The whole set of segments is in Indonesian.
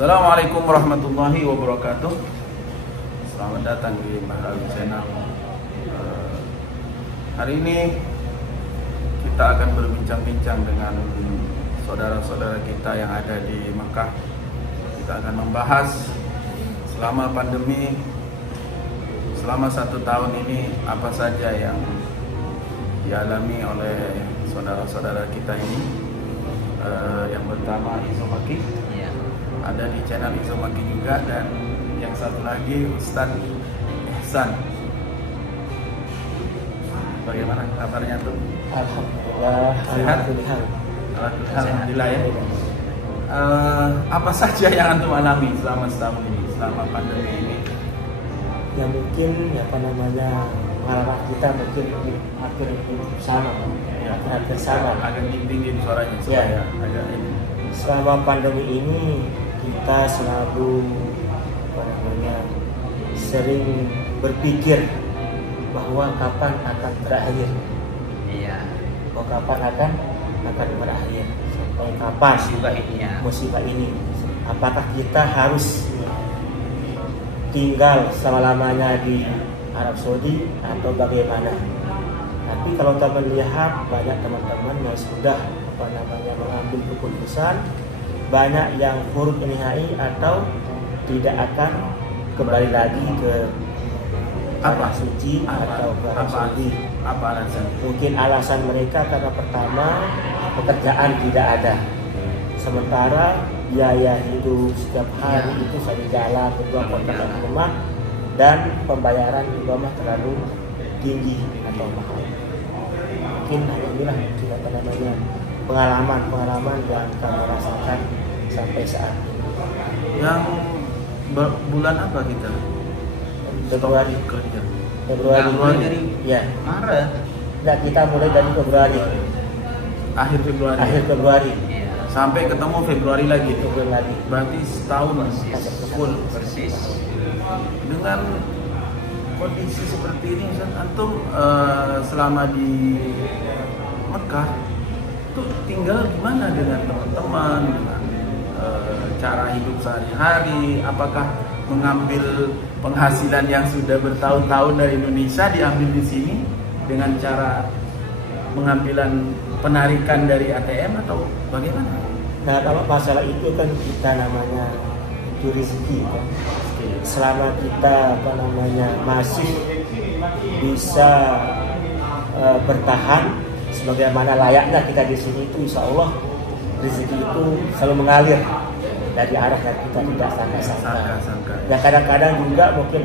Assalamualaikum warahmatullahi wabarakatuh. Selamat datang di Mahrawi Channel. Hari ini kita akan berbincang-bincang dengan saudara-saudara kita yang ada di Mekah. Kita akan membahas selama pandemi, selama 1 tahun ini apa saja yang dialami oleh saudara-saudara kita ini. Yang pertama Izomaki, ada di channel Izomaki juga, dan yang satu lagi Ustadz Ihsan. Bagaimana kabarnya tuh? Alhamdulillah. Sehat? Alhamdulillah ya. Apa saja yang antum alami selama setahun ini, selama pandemi ini? Ya mungkin pengalaman kita mungkin hampir sama, hampir sama. Agak tinggi suaranya supaya agak ini. Selama pandemi ini kita selalu sering berpikir bahwa kapan akan berakhir. Bahwa kapan akan berakhir, sampai kapan musibah ini. Apakah kita harus tinggal selama-lamanya di Arab Saudi atau bagaimana? Tapi kalau kita melihat banyak teman-teman yang sudah mengambil keputusan, banyak yang huruf nihai atau tidak akan kembali lagi ke tanah suci atau ke Arab Saudi. Apa alasan? Mungkin alasan mereka karena pertama, pekerjaan tidak ada, sementara biaya hidup setiap hari itu satu jalan, kedua kontrakan rumah, dan pembayaran juga terlalu tinggi atau mahal. Mungkin inilah pengalaman yang kami rasakan sampai saat ini. Yang bulan apa kita? Februari. Kerja. Februari. Ya. Maret. Nah, kita mulai dari Februari. Akhir Februari. Sampai ketemu Februari lagi. Berarti setahun full persis. Dengan kondisi seperti ini, Ustaz, antum selama di Mekah tuh tinggal gimana dengan teman-teman, dengan cara hidup sehari-hari? Apakah mengambil penghasilan yang sudah bertahun-tahun dari Indonesia diambil di sini dengan cara pengambilan penarikan dari ATM atau bagaimana? Nah, kalau masalah itu kan kita itu rezeki kan. Selama kita masih bisa bertahan sebagaimana layaknya kita di sini, itu insya Allah rezeki itu selalu mengalir dari arah yang kita tidak sangka-sangka. Ya kadang-kadang juga mungkin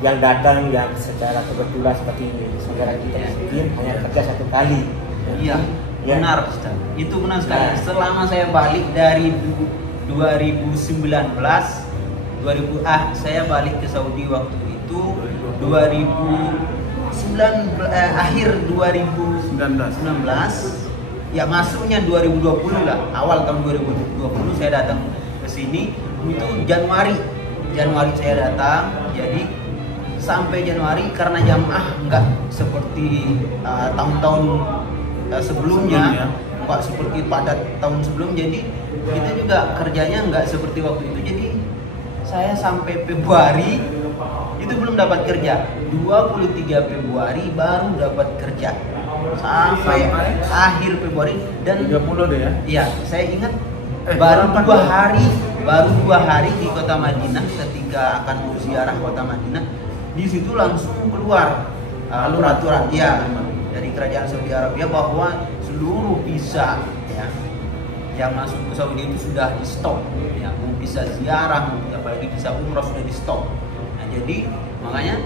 yang datang yang secara kebetulan seperti ini, saudara kita mungkin hanya kerja 1 kali. Iya, benar Ustaz. Itu benar sekali. Selama saya balik dari 2019, saya balik ke Saudi waktu itu 2019, 2019, ya masuknya 2020 lah, awal tahun 2020 saya datang ke sini. Itu Januari saya datang. Jadi sampai Januari karena jamaah nggak seperti tahun-tahun sebelumnya, nggak seperti pada tahun sebelum. Jadi kita juga kerjanya nggak seperti waktu itu. Jadi saya sampai Februari itu belum dapat kerja. 23 Februari baru dapat kerja. Sampai akhir Februari, dan 30 deh ya. Iya, saya ingat baru 2 hari di kota Madinah, ketika akan ziarah kota Madinah. Di situ langsung keluar peraturan dari kerajaan Saudi Arabia bahwa seluruh visa yang masuk ke Saudi itu sudah di stop, mau bisa ziarah, apalagi bisa umrah sudah di stop. Nah, jadi makanya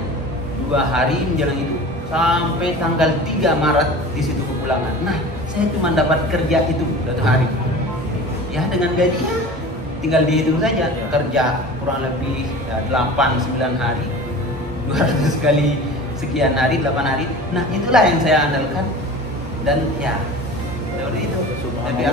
2 hari menjelang itu sampai tanggal 3 Maret di situ kepulangan. Nah, saya cuma dapat kerja itu 1 hari. Ya dengan gaji tinggal dihitung saja, kerja kurang lebih 8-9 hari, 200 kali sekian hari, 8 hari. Nah, itulah yang saya andalkan, dan seperti itu. Jadi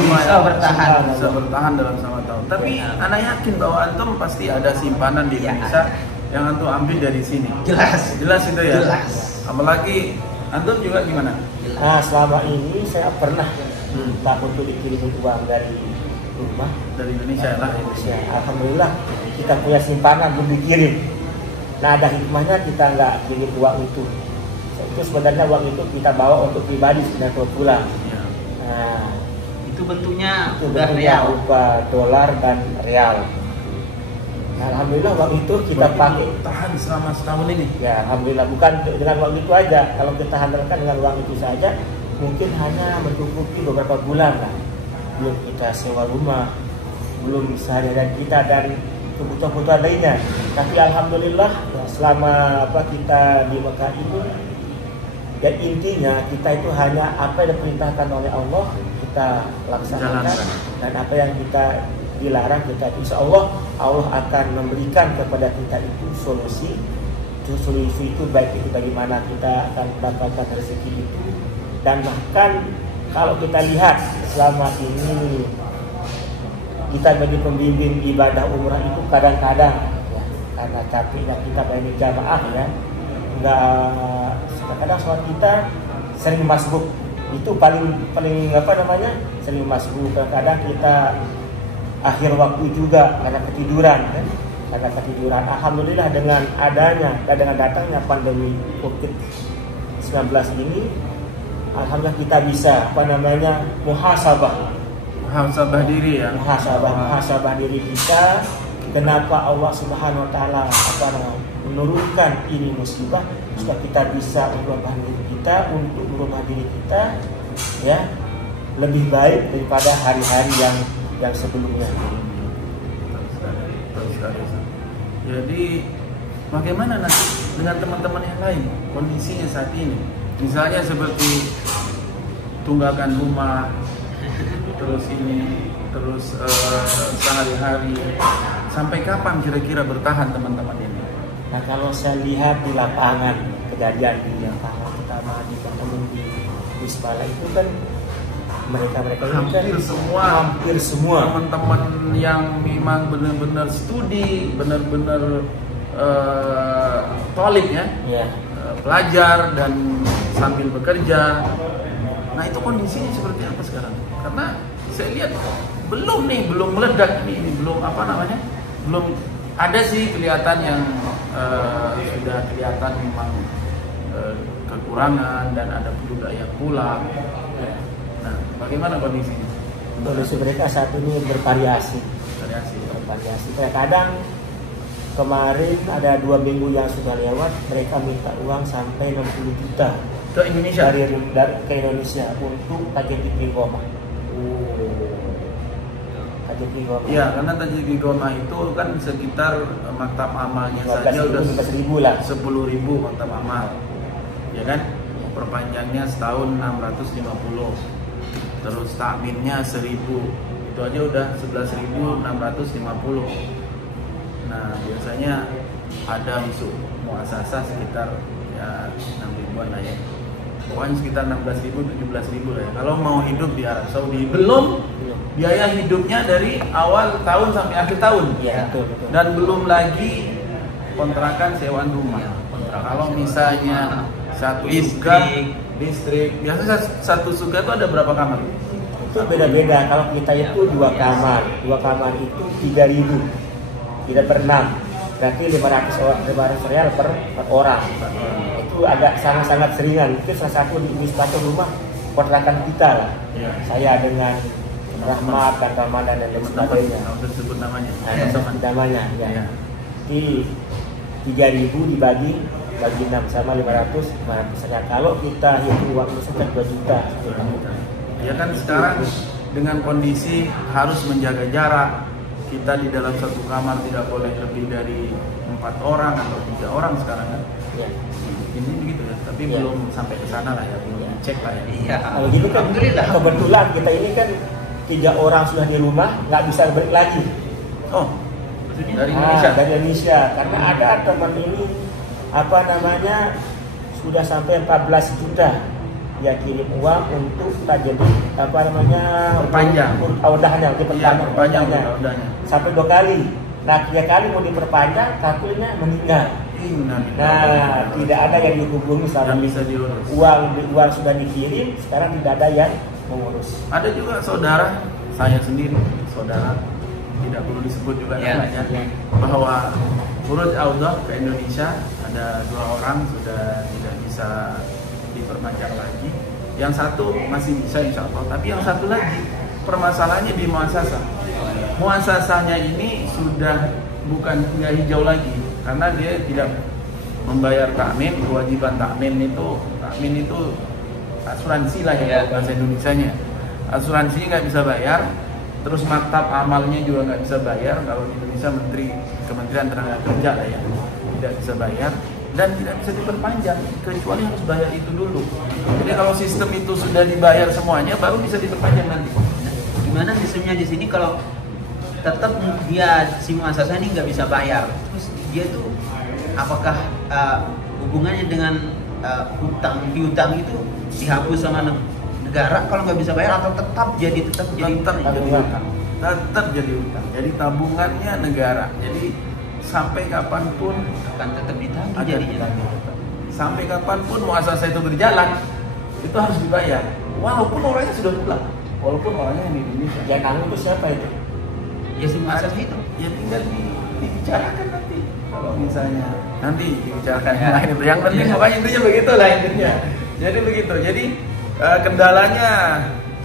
bisa bertahan dalam sama tahun. Tapi anak yakin bahwa antum pasti ada simpanan di Indonesia yang antum ambil dari sini. Jelas itu ya. Jelas. Apalagi antum juga gimana? Nah, selama ini saya pernah minta untuk dikirim uang dari rumah Dari Indonesia lah. Indonesia. Alhamdulillah kita punya simpanan belum dikirim. Nah, ada hikmahnya kita nggak kirim uang itu. Itu sebenarnya uang itu kita bawa untuk pribadi sebenarnya kalau pulang. Ya. Nah, Itu bentuknya itu udah bentuknya real. berupa dolar dan real. Nah, alhamdulillah uang itu kita pakai. Tahan selama setahun ini. Ya, alhamdulillah bukan dengan uang itu aja. Kalau kita handalkan dengan uang itu saja, mungkin hanya mencukupi beberapa bulan lah. Belum kita sewa rumah, belum sehari-hari kita dan kebutuhan-kebutuhan lainnya. Tapi alhamdulillah ya, selama kita di Mekah ini, dan intinya kita itu hanya apa yang diperintahkan oleh Allah kita laksanakan, Jalankan. dan apa yang kita dilarang kita, insya Allah akan memberikan kepada kita itu solusi. Solusi itu baik itu bagaimana kita akan mendapatkan rezeki itu, dan bahkan kalau kita lihat selama ini kita menjadi pembimbing ibadah umrah itu kadang-kadang ya, karena capeknya kita pengen jamaah ya, nggak, kadang sholat kita sering masbuk, itu paling sering masbuk. Kadang kita akhir waktu juga karena ketiduran kan, Alhamdulillah dengan adanya dan dengan datangnya pandemi COVID-19 ini, alhamdulillah kita bisa muhasabah diri ya. muhasabah diri kita. Kenapa Allah Subhanahu wa taala menurunkan ini musibah, supaya kita bisa merubah diri kita, untuk merubah diri kita ya lebih baik daripada hari-hari yang sebelumnya. Terus sekali. Jadi bagaimana nanti dengan teman-teman yang lain kondisinya saat ini? Misalnya seperti tunggakan rumah, terus sehari-hari, sampai kapan kira-kira bertahan teman-teman ini? Nah, kalau saya lihat di lapangan kejadian di lapangan pertama di teman di Wismala itu kan mereka ini hampir semua teman-teman yang memang benar-benar studi, benar-benar tolib ya, pelajar dan sambil bekerja. Nah, itu kondisinya seperti apa sekarang? Karena saya lihat belum meledak ini, belum ada sih kelihatan yang sudah kelihatan memang kekurangan dan ada juga yang pulang. Nah, bagaimana kondisinya? Kondisi mereka saat ini bervariasi. Kadang kemarin ada 2 minggu yang sudah lewat, mereka minta uang sampai 60 juta ke Indonesia, dari ke Indonesia untuk tajil istiqomah. Ya, karena tajil istiqomah itu kan sekitar maktab amalnya saja udah 10.000 lah. 10.000 maktab amal. Ya kan? Perpanjangnya setahun 650. Terus takminnya 1.000. Itu aja udah 11.650. Nah, biasanya ada untuk muasasah sekitar ya 6.000-an lah ya. Pokoknya sekitar 16.000, 17.000 lah ya. Kalau mau hidup di Arab Saudi, belum biaya hidupnya dari awal tahun sampai akhir tahun. Ya, betul. Dan belum lagi kontrakan sewaan rumah. Kalau misalnya satu listrik, biasanya satu suka itu ada berapa kamar? Itu beda-beda. Kalau kita itu 2 kamar. 2 kamar itu 3.000. Tidak per 6. Berarti 500 real per orang. Itu agak sangat-sangat seringan. Itu salah satu di satu rumah kontrakan kita lah. Ya. Saya dengan Rahmat dan Ramadan dan lain sebagainya. Harus sebut namanya. Namanya. Ya. Di 3.000 dibagi 6 sama 500. Nah, kalau kita hitung uang itu sekitar 2 juta. Ya kan sekarang dengan kondisi harus menjaga jarak, kita di dalam satu kamar tidak boleh lebih dari 4 orang atau 3 orang sekarang kan. Ya. Ini begitu ya, tapi belum sampai ke sana lah ya, belum cek lah ya. Iya. Kalau gitu kan kebetulan kita ini kan 3 orang sudah di rumah, nggak bisa balik lagi. Oh, dari Indonesia? Dari Indonesia, karena ada teman ini sudah sampai 14 juta dia kirim uang untuk jadi perpanjang udahnya perpanjangnya sampai 2 kali. Nah, 3 kali mau diperpanjang, satunya meninggal. Nah, tidak ada yang dihubungi sama bisa diurus. Uang sudah dikirim, sekarang tidak ada yang mengurus. Ada juga saudara saya sendiri, saudara tidak perlu disebut juga namanya, bahwa urut Audah ke Indonesia ada 2 orang sudah tidak bisa diperpanjang lagi. Yang satu masih bisa insya Allah, tapi yang satu lagi permasalahannya di muasasah. Muasasahnya ini sudah bukan nggak hijau lagi karena dia tidak membayar takmin. Kewajiban takmin itu asuransi lah ya bahasa Indonesianya. Asuransinya nggak bisa bayar, terus maktab amalnya juga nggak bisa bayar. Kalau di Indonesia Kementerian Tenaga Kerja lah ya, tidak bisa bayar dan tidak bisa diperpanjang kecuali harus bayar itu dulu. Jadi kalau sistem itu sudah dibayar semuanya baru bisa diperpanjang nanti. Gimana sistemnya di sini kalau tetap dia si muasasah ini nggak bisa bayar, terus dia tuh apakah hubungannya dengan piutang itu dihapus sama negara kalau nggak bisa bayar, atau tetap jadi utang? Tetap jadi utang. Jadi tabungannya negara. Jadi sampai kapanpun akan tetap ditagih jadinya. Sampai kapanpun muasasah itu berjalan, itu harus dibayar. Walaupun orangnya sudah pulang, walaupun orangnya di Indonesia. Yang nanggung itu siapa itu? Ya si muasasah itu. Ya tinggal dibicarakan nanti. Kalau misalnya nanti dibicarakan yang lain itu. Yang penting pokoknya intinya begitulah intinya. Jadi begitu. Jadi kendalanya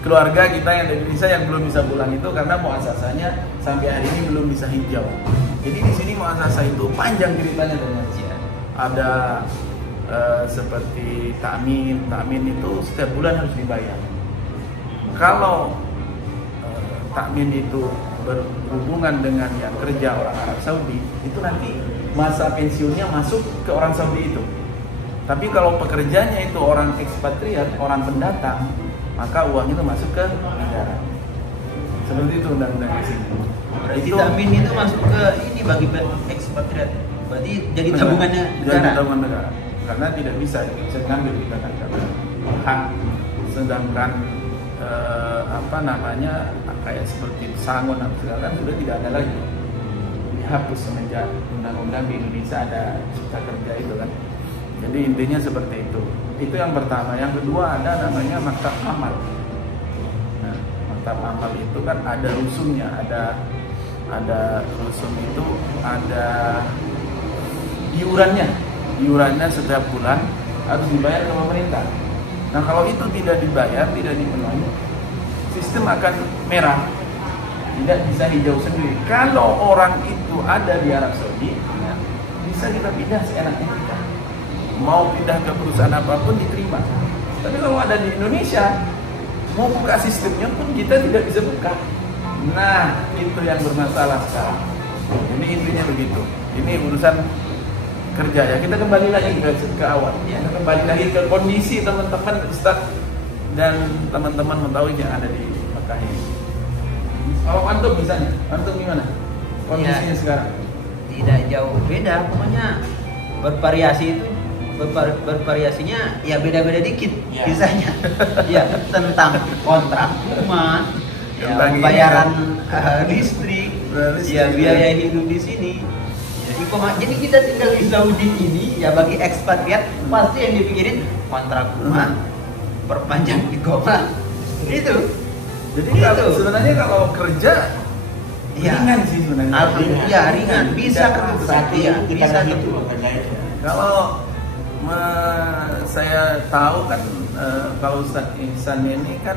keluarga kita yang di Indonesia yang belum bisa pulang itu karena muasasahnya sampai hari ini belum bisa hijau. Jadi di sini muasasah itu panjang ceritanya dan ada seperti takmin itu setiap bulan harus dibayar. Kalau takmin itu berhubungan dengan yang kerja orang Arab Saudi, itu nanti masa pensiunnya masuk ke orang Saudi itu. Tapi kalau pekerjanya itu orang ekspatriat, orang pendatang, maka uang itu masuk ke negara. Seperti itu undang-undang di sini. Berarti takmin itu masuk ke ini bagi ekspatriat. Berarti jadi tabungannya negara. Jadi tabungan negara. Karena tidak bisa ngambil kita kan karena hak. Sedangkan kayak seperti pesangon dan segala sudah tidak ada lagi. Dihapus semenjak undang-undang di Indonesia ada cipta kerja itu kan. Jadi intinya seperti itu. Itu yang pertama. Yang kedua ada namanya maktab amal. Nah, maktab amal itu kan ada rusumnya, ada rusum itu, ada iurannya. Iurannya setiap bulan harus dibayar ke pemerintah. Nah, kalau itu tidak dibayar, tidak dipenuhi, sistem akan merah. Tidak bisa hijau sendiri. Kalau orang itu ada di Arab Saudi, bisa kita pindah seenaknya kita. Mau pindah ke perusahaan apapun diterima. Tapi kalau ada di Indonesia, mau buka sistemnya pun kita tidak bisa buka. Nah, itu yang bermasalah sekarang. Ini intinya begitu. Ini urusan kerja ya. Kita kembali lagi ke awal. Ya, kita kembali lagi ke kondisi teman-teman Ustaz dan teman-teman Mentawai yang ada di Mekah ini. Kalau antum misalnya, antum gimana kondisinya ya, sekarang? Tidak jauh beda, pokoknya bervariasi itu bervariasinya ya beda-beda dikit ya. Kisahnya ya tentang kontrak rumah, ya, pembayaran listrik, ya biaya hidup di sini. Jadi kita tinggal di Saudi ini ya bagi ekspatriat pasti yang dipikirin kontrak rumah, perpanjang iqamah itu. Jadi kalau sebenarnya kalau kerja ya, ringan sih sebenarnya. Alhamdulillah ya ringan, bisa bisa itu. Kalau saya tahu kan kalau Ustaz Ihsan ini kan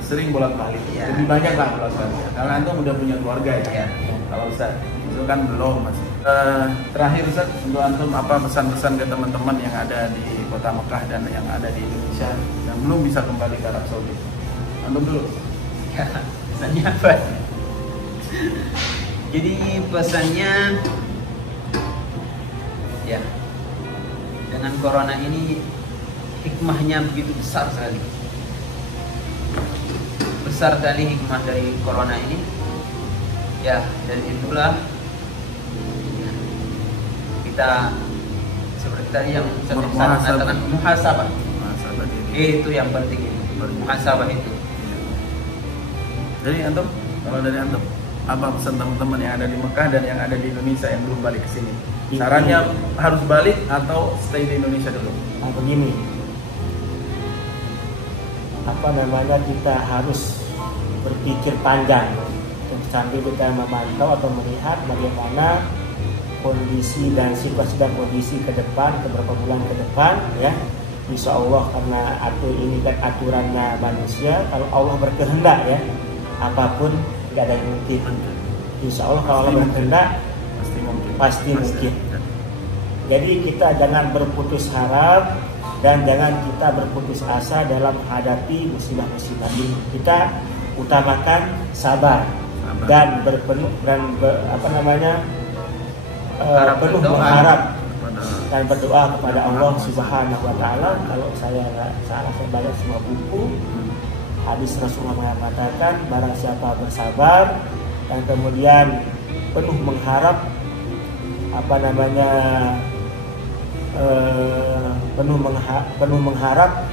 sering bolak-balik, ya. Lebih banyak lah bolak-balik. Karena antum udah punya keluarga ya. Kalau Ustaz itu kan belum masih. Terakhir Ustaz, untuk antum apa pesan-pesan ke teman-teman yang ada di kota Mekah dan yang ada di Indonesia yang belum bisa kembali ke Arab Saudi? Antum dulu. Ya, pesannya apa? Jadi pesannya ya, dengan corona ini hikmahnya begitu besar sekali. Besar sekali hikmah dari corona ini. Ya, dan itulah ya, kita seperti tadi yang saya katakan muhasabah. Itu yang penting ini. Muhasabah itu. Jadi antum, kalau dari antum apa pesan teman-teman yang ada di Mekah dan yang ada di Indonesia yang belum balik ke sini? Sarannya harus balik atau stay di Indonesia dulu? Begini, kita harus berpikir panjang sambil kita memantau atau melihat bagaimana kondisi dan situasi dan kondisi ke depan, beberapa bulan ke depan ya. Insya Allah, karena ini kan aturannya manusia, kalau Allah berkehendak ya, apapun tidak ada yang mungkin. Insya Allah kalau Allah berkehendak pasti mungkin. Jadi kita jangan berputus harap dan jangan kita berputus asa dalam menghadapi musibah-musibah ini. Kita utamakan sabar dan penuh mengharap dan berdoa kepada Allah Subhanahu wa taala. Kalau saya nggak salah, saya baca semua buku, hadis Rasulullah mengatakan barang siapa bersabar dan kemudian penuh mengharap penuh mengharap,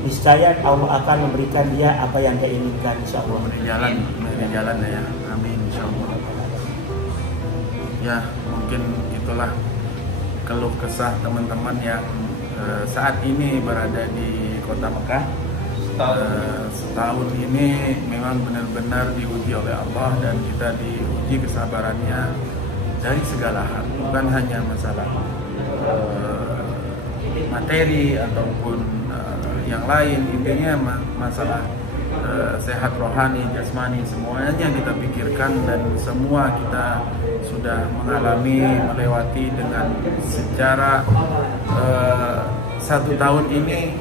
niscaya Allah akan memberikan dia apa yang dia inginkan, insya Allah. Memberi jalan ya, amin insya Allah. Ya, mungkin itulah keluh kesah teman-teman yang saat ini berada di kota Mekah. Setahun ini memang benar-benar diuji oleh Allah, dan kita diuji kesabarannya dari segala hal, bukan hanya masalah materi ataupun yang lain. Intinya masalah sehat rohani, jasmani, semuanya kita pikirkan, dan semua kita sudah melewati dengan secara 1 tahun ini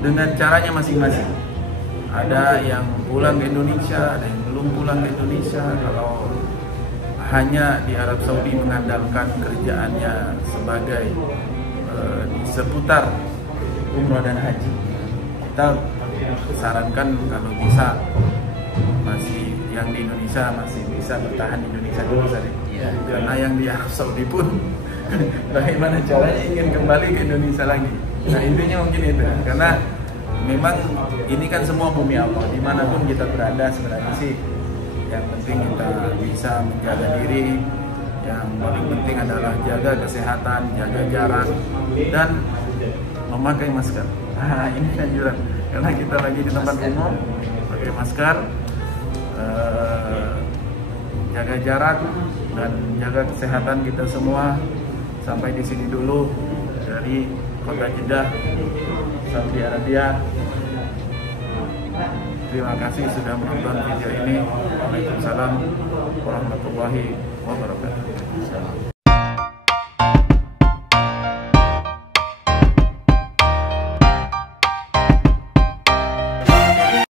dengan caranya masing-masing. Ada yang pulang ke Indonesia, ada yang belum pulang ke Indonesia. Kalau hanya di Arab Saudi mengandalkan kerjaannya sebagai di seputar umrah dan haji, kita sarankan kalau bisa masih yang di Indonesia masih bisa bertahan di Indonesia dulu saja. Karena yang di Arab Saudi pun bagaimana caranya ingin kembali ke Indonesia lagi. Nah intinya mungkin itu, karena memang ini kan semua bumi Allah, dimanapun kita berada sebenarnya sih yang penting kita bisa menjaga diri. Yang paling penting adalah jaga kesehatan, jaga jarak, dan memakai masker. Nah ini anjuran, karena kita lagi di tempat umum, pakai masker, jaga jarak dan jaga kesehatan kita semua. Sampai di sini dulu dari Kota Jeddah, Saudi Arabia. Terima kasih sudah menonton video ini. Waalaikumsalam warahmatullahi wabarakatuh.